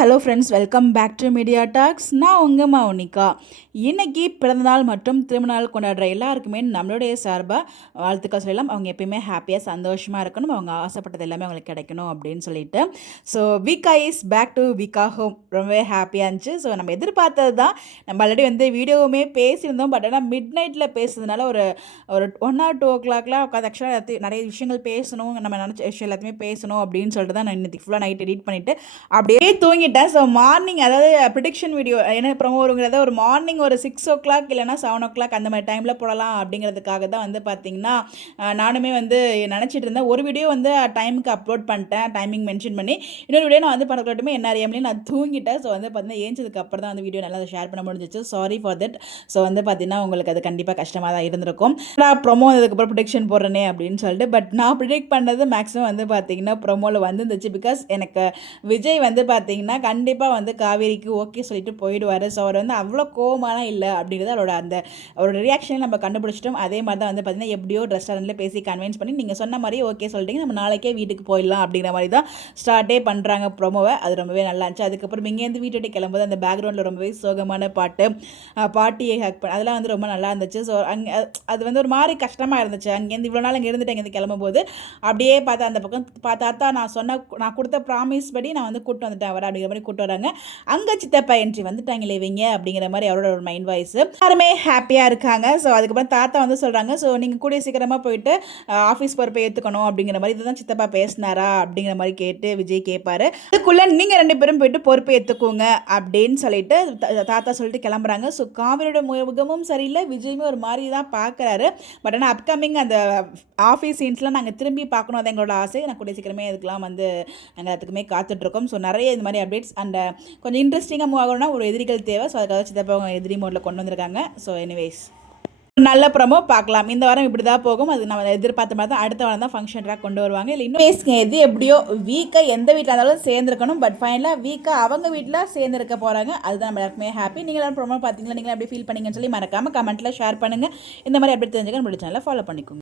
Hello friends, welcome back to Media Talks. நான் உங்கள் மௌனிகா. இன்றைக்கி பிறந்தநாள் மற்றும் திருமணநாள் கொண்டாடுற எல்லாருக்குமே நம்மளுடைய சார்பாக வாழ்த்துக்கள் சொல்லலாம். அவங்க எப்பயுமே ஹாப்பியாக சந்தோஷமாக இருக்கணும், அவங்க ஆசைப்பட்டது எல்லாமே அவங்களுக்கு கிடைக்கணும் அப்படின்னு சொல்லிட்டு. ஸோ வீக்கா இஸ் பேக் டு வீக்கா ஹோம். ரொம்பவே ஹாப்பியாக இருந்துச்சு. ஸோ நம்ம எதிர்பார்த்தது தான். நம்ம ஆல்ரெடி வீடியோவுமே பேசியிருந்தோம். பட் ஆனால் மிட் நைட்டில் பேசுறதுனால ஒரு ஒரு 1 or 2 o'clockலாம் உட்காந்து ஆக்சுவலாக நிறைய விஷயங்கள் பேசணும், நம்ம நினச்ச விஷயம் எல்லாத்தையுமே பேசணும் அப்படின்னு சொல்லிட்டு தான் நான் இன்னைக்கு ஃபுல்லாக நைட் எடிட் பண்ணிவிட்டு அப்படியே தூங்கிட்டேன். ஸோ மார்னிங் அதாவது ப்ரிடிக்ஷன் வீடியோ என்ன ப்ரோமோ வருங்கிறத ஒரு மார்னிங் ஒரு 6 o'clock இல்லைனா 7 o'clock அந்த மாதிரி டைமில் போடலாம் அப்படிங்கிறதுக்காக தான் பார்த்தீங்கன்னா நானுமே நினச்சிட்டு இருந்தேன். ஒரு வீடியோ டைமுக்கு அப்லோட் பண்ணிட்டேன், டைமிங் மென்ஷன் பண்ணி. இன்னொரு வீடியோ நான் பண்ணக்கூடாட்டுமே என்ன அறியாமலே நான் தூங்கிட்டேன். ஸோ பார்த்தீங்கன்னா ஏஞ்சதுக்கு அப்புறம் தான் வீடியோ நல்லா ஷேர் பண்ண முடிஞ்சிச்சு. Sorry for that. ஸோ பார்த்தீங்கன்னா உங்களுக்கு அது கண்டிப்பாக கஷ்டமாக தான் இருந்திருக்கும். நான் ப்ரோமோ அதுக்கப்புறம் ப்ரிடிக்ஷன் போடுறேனே அப்படின்னு சொல்லிட்டு. பட் நான் ப்ரிடிக்ட் பண்ணது மேக்ஸிமம் பார்த்தீங்கன்னா ப்ரோமோவில் வந்துருந்துச்சு. பிகாஸ் எனக்கு விஜய் பார்த்தீங்கன்னா கண்டிப்பாக காவேரிக்கு ஓகே சொல்லிட்டு போயிடுவார். ஸோ அவர் அவ்வளோ கோவமான இல்லை அப்படிங்கிறது அவரோட ரியாக்ஷனை நம்ம கண்டுபிடிச்சிட்டோம். அதே மாதிரி தான் பார்த்தீங்கன்னா எப்படியோ ரெஸ்டாரண்ட்டில் பேசி கன்வின்ஸ் பண்ணி நீங்கள் சொன்ன மாதிரி ஓகே சொல்லிட்டீங்க, நம்ம நாளைக்கே வீட்டுக்கு போயிடலாம் அப்படிங்கிற மாதிரி தான் ஸ்டார்ட்டே பண்ணுறாங்க ப்ரோமோவை. அது ரொம்பவே நல்லா இருந்துச்சு. அதுக்கப்புறம் இங்கேருந்து வீட்டு கிளம்பும்போது அந்த பேக்ரவுண்டில் ரொம்பவே சோகமான பாட்டியை ஹேக் பண்ண அதெல்லாம் ரொம்ப நல்லா இருந்துச்சு. ஸோ அங்கே அது ஒரு மாதிரி கஷ்டமாக இருந்துச்சு. அங்கேருந்து இவ்வளோ நாள் அங்கே இருந்துட்டு இங்கேருந்து கிளம்பும்போது அப்படியே பார்த்தா அந்த பக்கம் பார்த்தா நான் கொடுத்த ப்ராமிஸ் படி நான் கூட்டு வந்துட்டேன் வர அப்படிங்கிற மாதிரி கூட்டு வராங்க. அங்கே சித்தப்பா என்ட்ரி வந்துட்டாங்களே இவங்க அப்படிங்கிற மாதிரி அவரோட ஒரு மைண்ட் வாய்ஸ். எல்லாருமே ஹாப்பியாக இருக்காங்க. ஸோ அதுக்கப்புறம் தாத்தா சொல்கிறாங்க, ஸோ நீங்கள் கூடிய சீக்கிரமாக போயிட்டு ஆஃபீஸ் பொறுப்பை ஏற்றுக்கணும் அப்படிங்கிற மாதிரி இதுதான் சித்தப்பா பேசினாரா அப்படிங்கிற மாதிரி கேட்டு விஜய் கேட்பாரு. அதுக்குள்ளே நீங்கள் 2 பேரும் போயிட்டு பொறுப்பை ஏற்றுக்கோங்க அப்படின்னு சொல்லிட்டு தாத்தா சொல்லிட்டு கிளம்புறாங்க. ஸோ காவிரியோட முகமும் சரியில்லை, விஜயுமே ஒரு மாதிரி தான் பார்க்குறாரு. பட் ஆனால் அப்கமிங் அந்த ஆஃபீஸ் சீன்ஸ்லாம் நாங்கள் திரும்பி பார்க்கணும், அது எங்களோட ஆசை. நான் கூடிய சீக்கிரமே இதுக்கெலாம் நாங்கள் அதுக்குமே காத்துட்ருக்கோம். ஸோ நிறைய இந்த மாதிரி அப்டேட்ஸ் அண்ட் கொஞ்சம் இன்ட்ரெஸ்டிங்காக மூவ் ஆகணும்னா ஒரு எதிரிகள் தேவை. ஸோ அதுக்காக சித்தப்பா அவங்க எதிரி மோடில் கொண்டு வந்திருக்காங்க. ஸோ எனிவேஸ் நல்ல ப்ரோமோ பார்க்கலாம். இந்த வாரம் இப்படி தான் போகும். அது நம்ம எதிர்பார்த்த மாதிரி தான் அடுத்த வாரம் தான் ஃபங்க்ஷன் ட்ராக் கொண்டு வருவாங்க. இல்லை இன்னும் பேசுங்க, எது எப்படியோ வீக்காக எந்த வீட்டில் இருந்தாலும் சேர்ந்துருக்கணும். பட் ஃபைனலாக வீக்காக அவங்க வீட்டில் சேர்ந்துருக்க போகிறாங்க. அதுதான் நம்ம எல்லாருக்குமே ஹாப்பி. நீங்களும் ப்ரோமோ பார்த்தீங்களா, நீங்களும் எப்படி ஃபீல் பண்ணீங்கன்னு சொல்லி மறக்காமல் கமெண்ட்டில் ஷேர் பண்ணுங்கள். இந்த மாதிரி எப்படி தெரிஞ்சுக்க நம்மளோட சேனலை ஃபாலோ பண்ணிக்கோங்க.